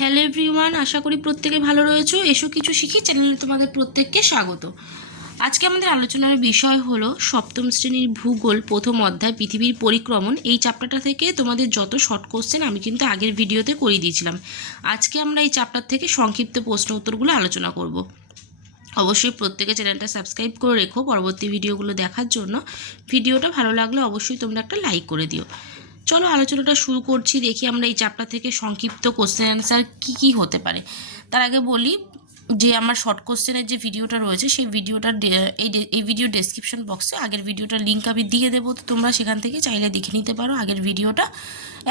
Hello everyone আশা করি প্রত্যেকে ভালো রয়েছো। এসো কিছু শিখি, চ্যানেলে তোমাদের প্রত্যেককে স্বাগত। আজকে আমাদের আলোচনার বিষয় হলো সপ্তম শ্রেণির ভূগোল, প্রথম অধ্যায়, পৃথিবীর পরিক্রমণ। এই চ্যাপ্টারটা থেকে তোমাদের যত শর্ট কোশ্চেন আমি কিন্তু আগের ভিডিওতে করিয়ে দিয়েছিলাম। আজকে আমরা এই চ্যাপ্টার থেকে সংক্ষিপ্ত প্রশ্ন উত্তরগুলো আলোচনা করব। অবশ্যই প্রত্যেকে চ্যানেলটা সাবস্ক্রাইব করে রেখো। পরবর্তী ভিডিওগুলো দেখার জন্য। ভিডিওটা ভালো লাগলে অবশ্যই তোমরা একটা লাইক করে দিও। চলো আলোচনাটা শুরু করছি, দেখি আমরা এই চ্যাপ্টার থেকে সংক্ষিপ্ত কোশ্চেন অ্যান্সার কী কী হতে পারে। তার আগে বলি যে আমার শর্ট কোশ্চেনের যে ভিডিওটা রয়েছে, সেই ভিডিওটার এই ভিডিও ডেসক্রিপশন বক্সে আগের ভিডিওটার লিঙ্ক আমি দিয়ে দেবো, তো তোমরা সেখান থেকে চাইলে দেখে নিতে পারো আগের ভিডিওটা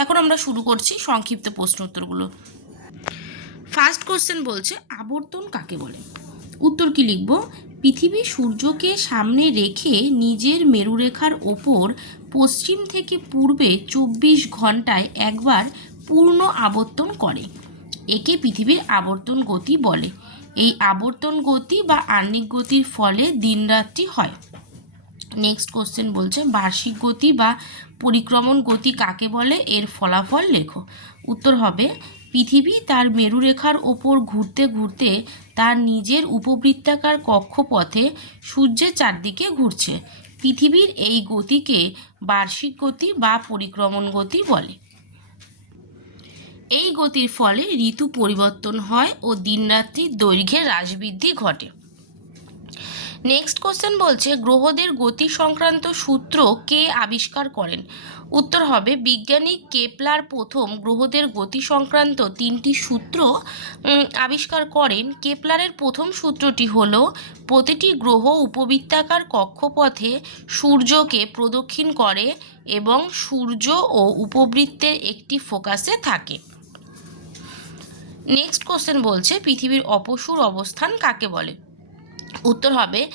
এখন আমরা শুরু করছি সংক্ষিপ্ত প্রশ্ন উত্তরগুলো। ফার্স্ট কোশ্চেন বলছে, আবর্তন কাকে বলে? উত্তর কি লিখব? পৃথিবী সূর্যকে সামনে রেখে নিজের মেরুরেখার ওপর পশ্চিম থেকে পূর্বে চব্বিশ ঘন্টায় একবার পূর্ণ আবর্তন করে। একে পৃথিবীর আবর্তন গতি বলে। এই আবর্তন গতি বা আহ্নিক গতির ফলে দিনরাত্রি হয়। নেক্সট কোশ্চেন বলছে, বার্ষিক গতি বা পরিক্রমণ গতি কাকে বলে? এর ফলাফল লেখো। উত্তর হবে, পৃথিবী তার মেরুরেখার ওপর ঘুরতে ঘুরতে তার নিজের উপবৃত্তাকার কক্ষপথে সূর্যের চারদিকে ঘুরছে। পৃথিবীর এই গতিকে বার্ষিক গতি বা পরিক্রমণ গতি বলে। এই গতির ফলে ঋতু পরিবর্তন হয় ও দিনরাত্রির দৈর্ঘ্যে হ্রাসবৃদ্ধি ঘটে। নেক্সট কোশ্চেন বলছে, গ্রহদের গতি সংক্রান্ত সূত্র কে আবিষ্কার করেন? উত্তর হবে, বিজ্ঞানী কেপলার প্রথম গ্রহদের গতি সংক্রান্ত তিনটি সূত্র আবিষ্কার করেন। কেপলারের প্রথম সূত্রটি হল, প্রতিটি গ্রহ উপবৃত্তাকার কক্ষপথে সূর্যকে প্রদক্ষিণ করে এবং সূর্য ও উপবৃত্তের একটি ফোকাসে থাকে। নেক্সট কোশ্চেন বলছে, পৃথিবীর অপসুর অবস্থান কাকে বলে? উত্তর হবে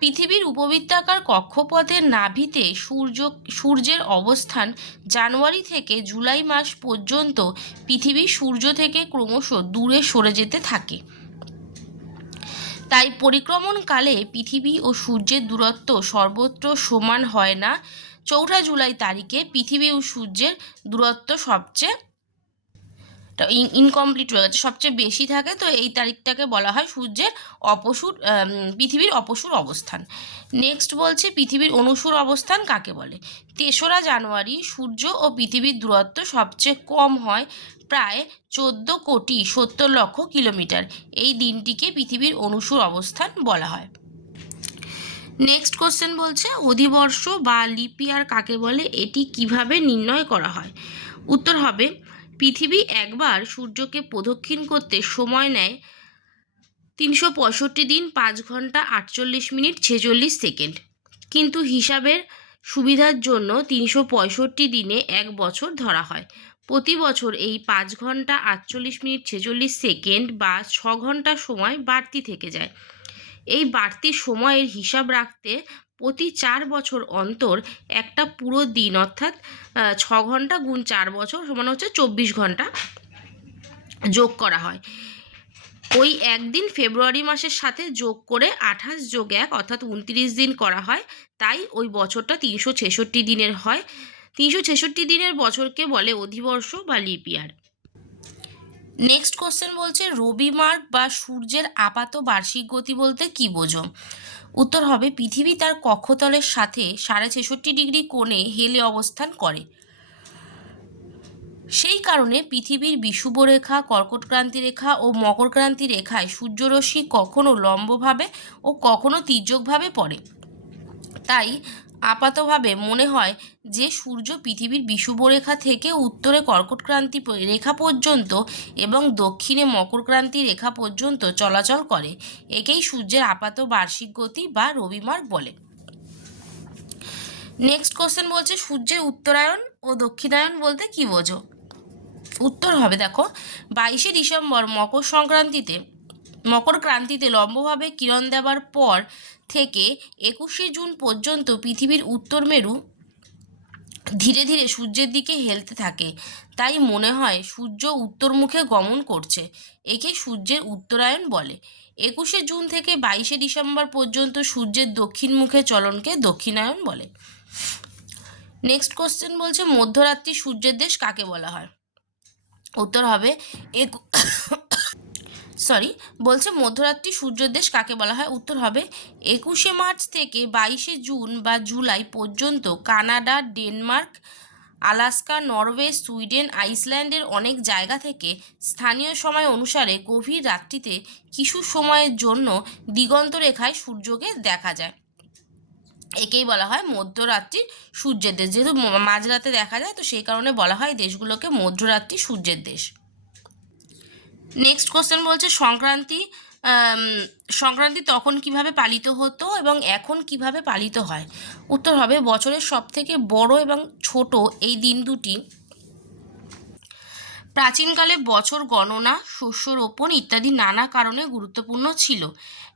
পৃথিবীর উপবৃত্তাকার কক্ষপথের নাভিতে সূর্য, সূর্যের অবস্থান জানুয়ারি থেকে জুলাই মাস পর্যন্ত পৃথিবী সূর্য থেকে ক্রমশ দূরে সরে যেতে থাকে। তাই পরিক্রমণকালে পৃথিবী ও সূর্যের দূরত্ব সর্বত্র সমান হয় না। চৌঠা জুলাই তারিখে পৃথিবী ও সূর্যের দূরত্ব সবচেয়ে ইনকমপ্লিট রয়ে গেছে। সবচেয়ে বেশি থাকে তো এই তারিখটাকে বলা হয় সূর্যের অপসুর পৃথিবীর অপসুর অবস্থান। নেক্সট বলছে পৃথিবীর অনুসুর অবস্থান কাকে বলে? তেসরা জানুয়ারি সূর্য ও পৃথিবীর দূরত্ব সবচেয়ে কম হয় প্রায় চোদ্দ কোটি সত্তর লক্ষ কিলোমিটার। এই দিনটিকে পৃথিবীর অনুসুর অবস্থান বলা হয়। নেক্সট কোশ্চেন বলছে, অধিবর্ষ বা লিপিয়ার কাকে বলে? এটি কীভাবে নির্ণয় করা হয়? উত্তর হবে পৃথিবী একবার সূর্যকে প্রদক্ষিণ করতে সময় নেয় তিনশো পঁয়ষট্টি দিন পাঁচ ঘণ্টা আটচল্লিশ মিনিট ছেচল্লিশ সেকেন্ড। কিন্তু হিসাবের সুবিধার জন্য তিনশো পঁয়ষট্টি দিনে এক বছর ধরা হয়। প্রতি বছর এই পাঁচ ঘণ্টা আটচল্লিশ মিনিট ছেচল্লিশ সেকেন্ড বা ছ ঘণ্টা সময় বাড়তি থেকে যায়। এই বাড়তি সময়ের হিসাব রাখতে প্রতি চার বছর অন্তর একটা পুরো দিন, অর্থাৎ ছ ঘণ্টা গুণ চার বছর সমান হচ্ছে চব্বিশ ঘণ্টা যোগ করা হয়। ওই একদিন ফেব্রুয়ারি মাসের সাথে যোগ করে আঠাশ যোগ এক, অর্থাৎ উনত্রিশ দিন করা হয়। তাই ওই বছরটা তিনশো ছেষট্টি দিনের হয়। তিনশো ছেষট্টি দিনের বছরকে বলে অধিবর্ষ বা লিপ ইয়ার নেক্সট কোশ্চেন বলছে, রবি মার্ক বা সূর্যের আপাত বার্ষিক গতি বলতে কি বোঝো? উত্তর হবে, পৃথিবী তার কক্ষতলের সাথে সাড়ে ছেষট্টি ডিগ্রি কোণে হেলে অবস্থান করে। সেই কারণে পৃথিবীর বিষুবরেখা কর্কটক্রান্তি রেখা ও মকরক্রান্তি রেখায় সূর্যরশ্মি কখনো লম্বভাবে ও কখনো তির্যকভাবে পড়ে। তাই আপাতভাবে মনে হয় যে সূর্য পৃথিবীর বিষুবরেখা থেকে উত্তরে কর্কটক্রান্তি প- রেখা পর্যন্ত এবং দক্ষিণে মকরক্রান্তি রেখা পর্যন্ত চলাচল করে। একেই সূর্যের আপাত বার্ষিক গতি বা রবিমার্গ বলে। নেক্সট কোশ্চেন বলছে, সূর্যের উত্তরায়ণ ও দক্ষিণায়ন বলতে কি বোঝো? উত্তর হবে, দেখো, বাইশে ডিসেম্বর মকর সংক্রান্তিতে মকর ক্রান্তিতে লম্বভাবে কিরণ দেওয়ার পর থেকে একুশে জুন পর্যন্ত পৃথিবীর উত্তর মেরু ধীরে ধীরে সূর্যের দিকে হেলতে থাকে। তাই মনে হয় সূর্য উত্তরমুখে গমন করছে, একে সূর্যের উত্তরায়ণ বলে। একুশে জুন থেকে বাইশে ডিসেম্বর পর্যন্ত সূর্যের দক্ষিণ মুখে চলনকে দক্ষিণায়ন বলে। নেক্সট কোশ্চেন বলছে, মধ্যরাত্রি সূর্যের দেশ কাকে বলা হয়? উত্তর হবে এক সরি বলছে মধ্যরাত্রি সূর্যদেশ কাকে বলা হয়? উত্তর হবে, একুশে মার্চ থেকে বাইশে জুন বা জুলাই পর্যন্ত Canada, Denmark, Alaska, Norway, Sweden, আইসল্যান্ডের অনেক জায়গা থেকে স্থানীয় সময় অনুসারে গভীর রাত্রিতে কিছু সময়ের জন্য দিগন্ত রেখায় সূর্যকে দেখা যায়। একেই বলা হয় মধ্যরাত্রির সূর্যের দেশ। যেহেতু মাঝরাতে দেখা যায়, তো সেই কারণে বলা হয় দেশগুলোকে মধ্যরাত্রি সূর্যের দেশ। নেক্সট কোশ্চেন বলছে, সংক্রান্তি সংক্রান্তি তখন কীভাবে পালিত হতো এবং এখন কীভাবে পালিত হয়? উত্তর হবে, বছরের সব থেকে বড় এবং ছোট এই দিন দুটি। প্রাচীনকালে বছর গণনা শস্য রোপণ ইত্যাদি নানা কারণে গুরুত্বপূর্ণ ছিল।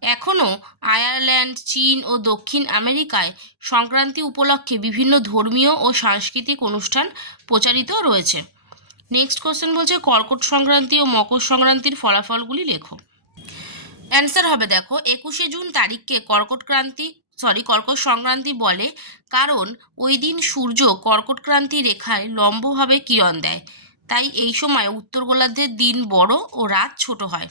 এখনও আয়ারল্যান্ড, চীন ও দক্ষিণ আমেরিকায় সংক্রান্তি উপলক্ষে বিভিন্ন ধর্মীয় ও সাংস্কৃতিক অনুষ্ঠান প্রচারিত রয়েছে। নেক্সট কোশ্চেন বলছে, কর্কট সংক্রান্তি ও মকর সংক্রান্তির ফলাফলগুলি লেখো। অ্যান্সার হবে দেখো, একুশে জুন তারিখকে কর্কট ক্রান্তি সরি কর্কট সংক্রান্তি বলে, কারণ ওই দিন সূর্য কর্কট ক্রান্তি রেখায় লম্বভাবে কিরণ দেয়। তাই এই সময় উত্তর গোলার্ধের দিন বড় ও রাত ছোট হয়।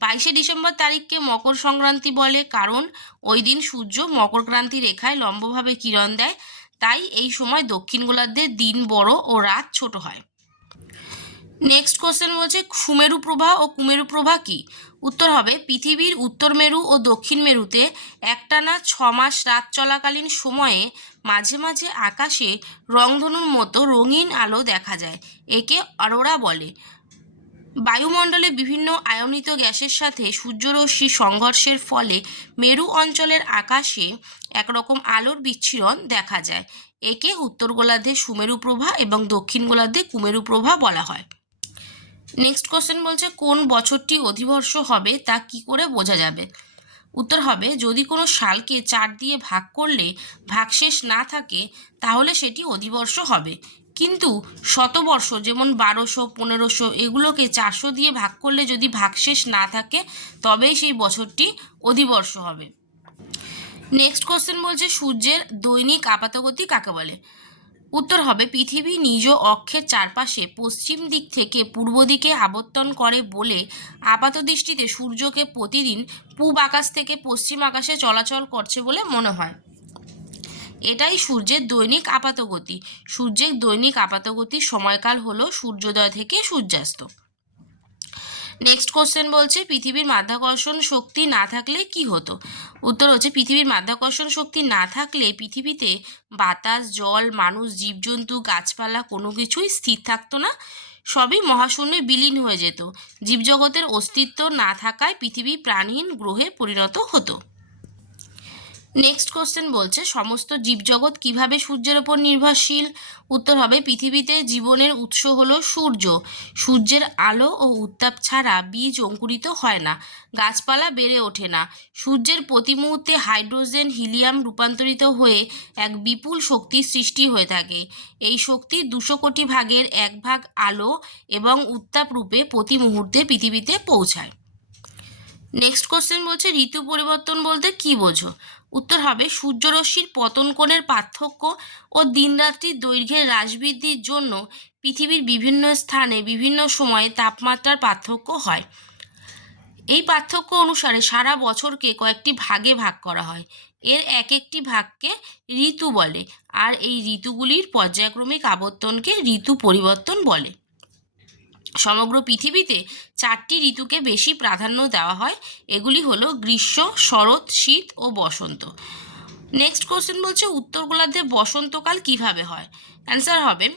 বাইশে ডিসেম্বর তারিখকে মকর সংক্রান্তি বলে, কারণ ওই দিন সূর্য মকর ক্রান্তি রেখায় লম্বভাবে কিরণ দেয়। তাই এই সময় দক্ষিণ গোলার্ধের দিন বড় ও রাত ছোট হয়। নেক্সট কোশ্চেন বলছে, সুমেরু প্রভা ও কুমেরু প্রভা কি? উত্তর হবে, পৃথিবীর উত্তর মেরু ও দক্ষিণ মেরুতে একটানা ছ মাস রাত চলাকালীন সময়ে মাঝে মাঝে আকাশে রংধনুর মতো রঙিন আলো দেখা যায়। একে অরোরা বলে। বায়ুমণ্ডলে বিভিন্ন আয়নিত গ্যাসের সাথে সূর্যরশ্মি সংঘর্ষের ফলে মেরু অঞ্চলের আকাশে একরকম আলোর বিচ্ছিরণ দেখা যায়। একে উত্তর গোলার্ধে সুমেরু প্রভা এবং দক্ষিণ গোলার্ধে কুমেরু প্রভা বলা হয়। নেক্সট কোশ্চেন বলছে, কোন বছরটি অধিবর্ষ হবে তা কি করে বোঝা যাবে? উত্তর হবে, যদি কোনো সালকে চার দিয়ে ভাগ করলে ভাগশেষ না থাকে, তাহলে সেটি অধিবর্ষ হবে। কিন্তু শতবর্ষ, যেমন বারোশো, পনেরোশো, এগুলোকে চারশো দিয়ে ভাগ করলে যদি ভাগশেষ না থাকে, তবেই সেই বছরটি অধিবর্ষ হবে। নেক্সট কোশ্চেন বলছে, সূর্যের দৈনিক আপাতগতি কাকে বলে? উত্তর হবে, পৃথিবী নিজ অক্ষের চারপাশে পশ্চিম দিক থেকে পূর্ব দিকে আবর্তন করে বলে আপাত দৃষ্টিতে সূর্যকে প্রতিদিন পূব আকাশ থেকে পশ্চিম আকাশে চলাচল করছে বলে মনে হয়। এটাই সূর্যের দৈনিক আপাতগতি। সূর্যের দৈনিক আপাতগতির সময়কাল হলো সূর্যোদয় থেকে সূর্যাস্ত। নেক্সট কোশ্চেন বলছে, পৃথিবীর মাধ্যাকর্ষণ শক্তি না থাকলে কি হতো? উত্তর হচ্ছে, পৃথিবীর মাধ্যাকর্ষণ শক্তি না থাকলে পৃথিবীতে বাতাস, জল, মানুষ, জীবজন্তু, গাছপালা কোনো কিছুই স্থির থাকতো না। সবই মহাশূন্যে বিলীন হয়ে যেত। জীবজগতের অস্তিত্ব না থাকায় পৃথিবী প্রাণহীন গ্রহে পরিণত হতো। নেক্সট কোশ্চেন বলছে, সমস্ত জীবজগৎ কীভাবে সূর্যের ওপর নির্ভরশীল? উত্তর হবে, পৃথিবীতে জীবনের উৎস হলো সূর্য। সূর্যের আলো ও উত্তাপ ছাড়া বীজ অঙ্কুরিত হয় না, গাছপালা বেড়ে ওঠে না। সূর্যের প্রতি মুহূর্তে হাইড্রোজেন, হিলিয়াম রূপান্তরিত হয়ে এক বিপুল শক্তির সৃষ্টি হয়ে থাকে। এই শক্তি দুশো কোটি ভাগের এক ভাগ আলো এবং উত্তাপ রূপে প্রতি মুহূর্তে পৃথিবীতে পৌঁছায়। নেক্সট কোশ্চেন বলছে, ঋতু পরিবর্তন বলতে কি বোঝো? উত্তর হবে, সূর্যরশ্মির পতন কোণের পার্থক্য ও দিনরাত্রির দৈর্ঘ্যের হ্রাস বৃদ্ধির জন্য পৃথিবীর বিভিন্ন স্থানে বিভিন্ন সময়ে তাপমাত্রার পার্থক্য হয়। এই পার্থক্য অনুসারে সারা বছরকে কয়েকটি ভাগে ভাগ করা হয়। এর এক একটি ভাগকে ঋতু বলে, আর এই ঋতুগুলির পর্যায়ক্রমিক আবর্তনকে ঋতু পরিবর্তন বলে। সমগ্র পৃথিবীতে চারটি ঋতুকে বেশি প্রাধান্য দেওয়া হয়। এগুলি হলো গ্রীষ্ম, শরৎ, শীত ও বসন্ত। নেক্সট কোশ্চেন বলছে, উত্তর গোলার্ধে বসন্তকাল কীভাবে হয়? অ্যান্সার হবে,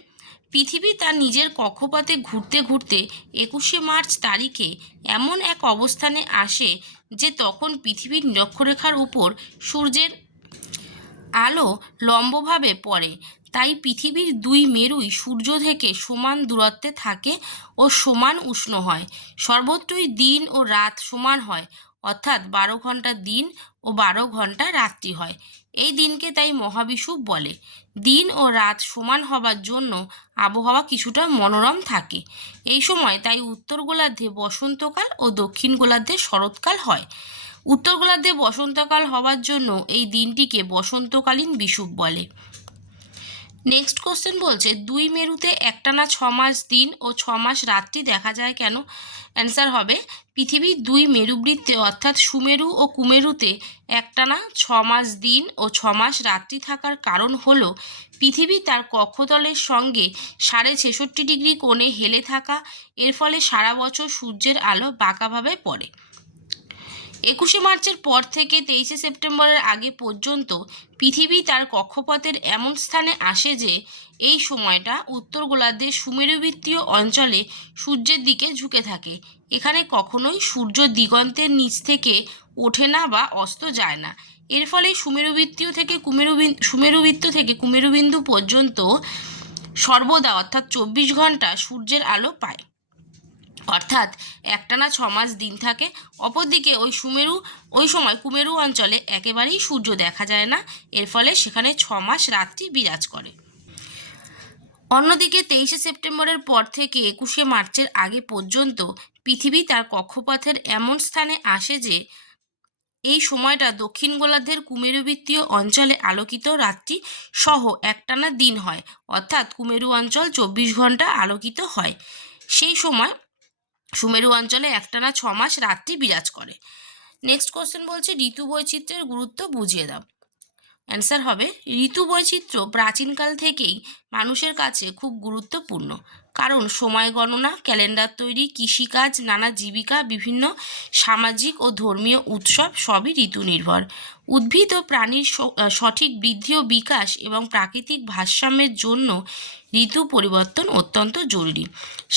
পৃথিবী তার নিজের কক্ষপথে ঘুরতে ঘুরতে একুশে মার্চ তারিখে এমন এক অবস্থানে আসে যে তখন পৃথিবীর নিরক্ষরেখার উপর সূর্যের আলো লম্বভাবে পড়ে। তাই পৃথিবীর দুই মেরুই সূর্য থেকে সমান দূরত্বে থাকে ও সমান উষ্ণ হয়। সর্বত্রই দিন ও রাত সমান হয়, অর্থাৎ বারো ঘণ্টা দিন ও বারো ঘণ্টা রাত্রি হয়। এই দিনকে তাই মহাবিষুব বলে। দিন ও রাত সমান হবার জন্য আবহাওয়া কিছুটা মনোরম থাকে। এই সময় তাই উত্তর গোলার্ধে বসন্তকাল ও দক্ষিণ গোলার্ধে শরৎকাল হয়। উত্তর গোলার্ধে বসন্তকাল হওয়ার জন্য এই দিনটিকে বসন্তকালীন বিষুব বলে। নেক্সট কোশ্চেন বলছে, দুই মেরুতে একটানা ছ মাস দিন ও ছ মাস রাত্রি দেখা যায় কেন? অ্যান্সার হবে, পৃথিবীর দুই মেরুবৃত্তে অর্থাৎ সুমেরু ও কুমেরুতে একটানা ছ মাস দিন ও ছ মাস রাত্রি থাকার কারণ হল, পৃথিবী তার কক্ষতলের সঙ্গে সাড়ে ছেষট্টি ডিগ্রি কোণে হেলে থাকা, এর ফলে সারা বছর সূর্যের আলো বাঁকাভাবে পড়ে। একুশে মার্চের পর থেকে তেইশে সেপ্টেম্বরের আগে পর্যন্ত পৃথিবী তার কক্ষপথের এমন স্থানে আসে যে, এই সময়টা উত্তর গোলার্ধের সুমেরুবৃত্তীয় অঞ্চলে সূর্যের দিকে ঝুঁকে থাকে। এখানে কখনোই সূর্য দিগন্তের নিচ থেকে ওঠে না বা অস্ত যায় না। এর ফলে সুমেরুবৃত্তীয় থেকে কুমেরুবিন্দু সুমেরুবৃত্ত থেকে কুমেরুবিন্দু পর্যন্ত সর্বদা, অর্থাৎ চব্বিশ ঘণ্টা সূর্যের আলো পায়। অর্থাৎ একটানা ছ মাস দিন থাকে, অপরদিকে ওই সুমেরু, ওই সময় কুমেরু অঞ্চলে একেবারেই সূর্য দেখা যায় না, এর ফলে সেখানে ছ মাস রাত্রি বিরাজ করে। অন্যদিকে তেইশে সেপ্টেম্বরের পর থেকে একুশে মার্চের আগে পর্যন্ত পৃথিবী তার কক্ষপথের এমন স্থানে আসে যে, এই সময়টা দক্ষিণ গোলার্ধের কুমেরুবৃত্তীয় অঞ্চলে আলোকিত রাত্রি সহ একটানা দিন হয়, অর্থাৎ কুমেরু অঞ্চল চব্বিশ ঘণ্টা আলোকিত হয়। সেই সময় সুমেরু অঞ্চলে একটানা ছ মাস রাত্রি বিরাজ করে। নেক্সট কোয়েশ্চেন বলছে, ঋতু বৈচিত্র্যের গুরুত্ব বুঝিয়ে দাও। অ্যান্সার হবে, ঋতু বৈচিত্র্য প্রাচীনকাল থেকেই মানুষের কাছে খুব গুরুত্বপূর্ণ। কারণ সময় গণনা, ক্যালেন্ডার তৈরি, কৃষিকাজ, নানা জীবিকা, বিভিন্ন সামাজিক ও ধর্মীয় উৎসব সবই ঋতু নির্ভর উদ্ভিদ ও প্রাণীর সঠিক বৃদ্ধি ও বিকাশ এবং প্রাকৃতিক ভারসাম্যের জন্য ঋতু পরিবর্তন অত্যন্ত জরুরি।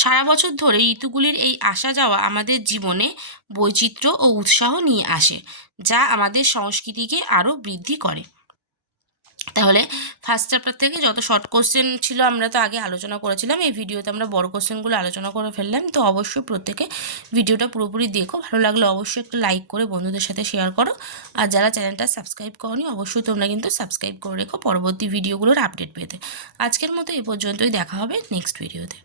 সারা বছর ধরে ঋতুগুলির এই আসা যাওয়া আমাদের জীবনে বৈচিত্র্য ও উৎসাহ নিয়ে আসে, যা আমাদের সংস্কৃতিকে আরও বৃদ্ধি করে। তাহলে ফার্স্ট চ্যাপ্টার থেকে যত শর্ট কোশ্চেন ছিল আমরা তো আগে আলোচনা করেছিলাম, এই ভিডিওতে আমরা বড় কোশ্চেনগুলো আলোচনা করে ফেললাম, তো অবশ্যই প্রত্যেকে ভিডিওটা পুরোপুরি দেখো, ভালো লাগলে অবশ্যই একটু লাইক করে বন্ধুদের সাথে শেয়ার করো, আর যারা চ্যানেলটা সাবস্ক্রাইব করনি, অবশ্যই তোমরা কিন্তু সাবস্ক্রাইব করে রেখো পরবর্তী ভিডিওগুলোর আপডেট পেতে। আজকের মতো এই পর্যন্তই, দেখা হবে নেক্সট ভিডিওতে